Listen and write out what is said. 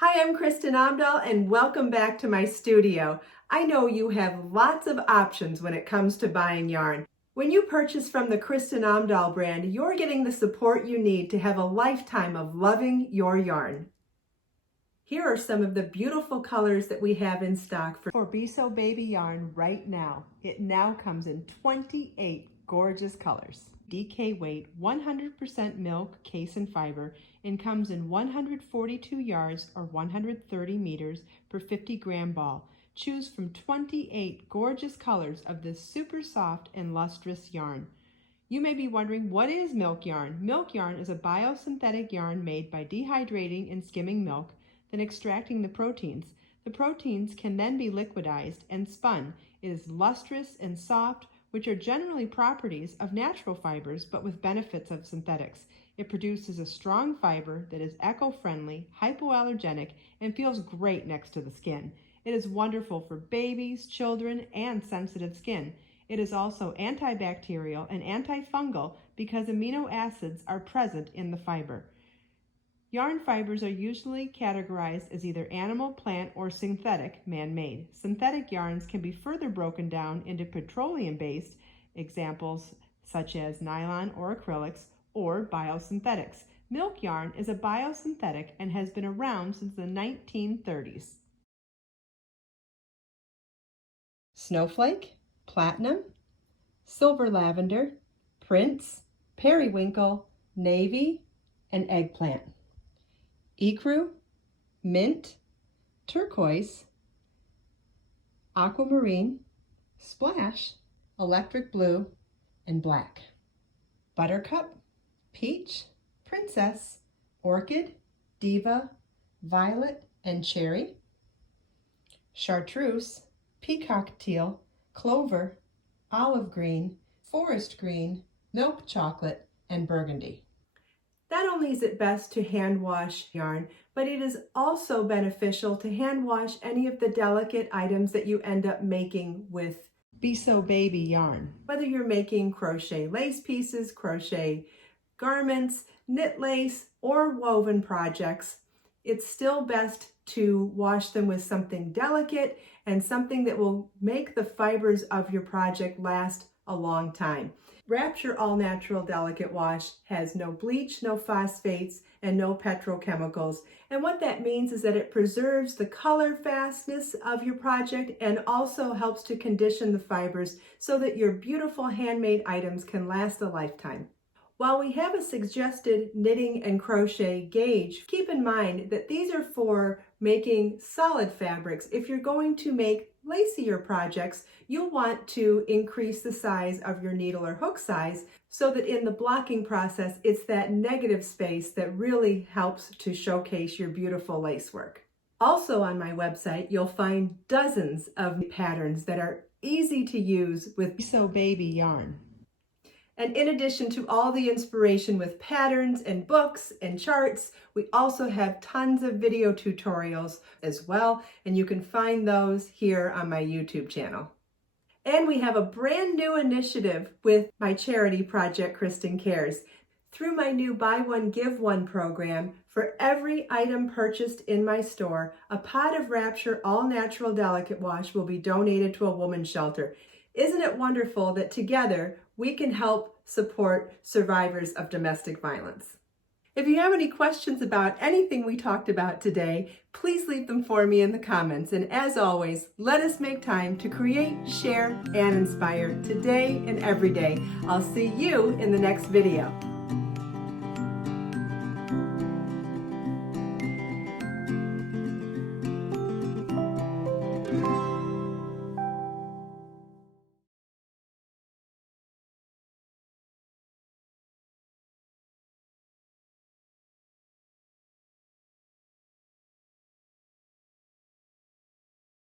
Hi, I'm Kristen Amdahl and welcome back to my studio. I know you have lots of options when it comes to buying yarn. When you purchase from the Kristen Amdahl brand, you're getting the support you need to have a lifetime of loving your yarn. Here are some of the beautiful colors that we have in stock for Be So Baby yarn right now. It now comes in 28 gorgeous colors. DK weight 100% milk case and fiber and comes in 142 yards or 130 meters per 50-gram ball. Choose from 28 gorgeous colors of this super soft and lustrous yarn. You may be wondering, what is milk yarn? Milk yarn is a biosynthetic yarn made by dehydrating and skimming milk, then extracting the proteins. The proteins can then be liquidized and spun. It is lustrous and soft, which are generally properties of natural fibers but with benefits of synthetics. It produces a strong fiber that is eco-friendly, hypoallergenic, and feels great next to the skin. It is wonderful for babies, children, and sensitive skin. It is also antibacterial and antifungal because amino acids are present in the fiber. Yarn fibers are usually categorized as either animal, plant, or synthetic, man-made. Synthetic yarns can be further broken down into petroleum-based, examples such as nylon or acrylics, or biosynthetics. Milk yarn is a biosynthetic and has been around since the 1930s. Snowflake, platinum, silver lavender, prince, periwinkle, navy, and eggplant. Ecru, mint, turquoise, aquamarine, splash, electric blue, and black. Buttercup, peach, princess, orchid, diva, violet, and cherry. Chartreuse, peacock teal, clover, olive green, forest green, milk chocolate, and burgundy. Not only is it best to hand wash yarn, but it is also beneficial to hand wash any of the delicate items that you end up making with Be So Baby yarn. Whether you're making crochet lace pieces, crochet garments, knit lace, or woven projects, it's still best to wash them with something delicate and something that will make the fibers of your project last a long time. Wrapture All Natural Delicate Wash has no bleach, no phosphates, and no petrochemicals. And what that means is that it preserves the color fastness of your project and also helps to condition the fibers so that your beautiful handmade items can last a lifetime. While we have a suggested knitting and crochet gauge, keep in mind that these are for making solid fabrics. If you're going to make lacier projects, you'll want to increase the size of your needle or hook size so that in the blocking process, it's that negative space that really helps to showcase your beautiful lace work. Also on my website, you'll find dozens of patterns that are easy to use with Be So Baby yarn. And in addition to all the inspiration with patterns and books and charts, we also have tons of video tutorials as well, and you can find those here on my YouTube channel. And we have a brand new initiative with my charity project, Kristen Cares. Through my new Buy One, Give One program, for every item purchased in my store, a pot of Wrapture All Natural Delicate Wash will be donated to a woman's shelter. Isn't it wonderful that together we can help support survivors of domestic violence? If you have any questions about anything we talked about today, please leave them for me in the comments. And as always, let us make time to create, share, and inspire today and every day. I'll see you in the next video.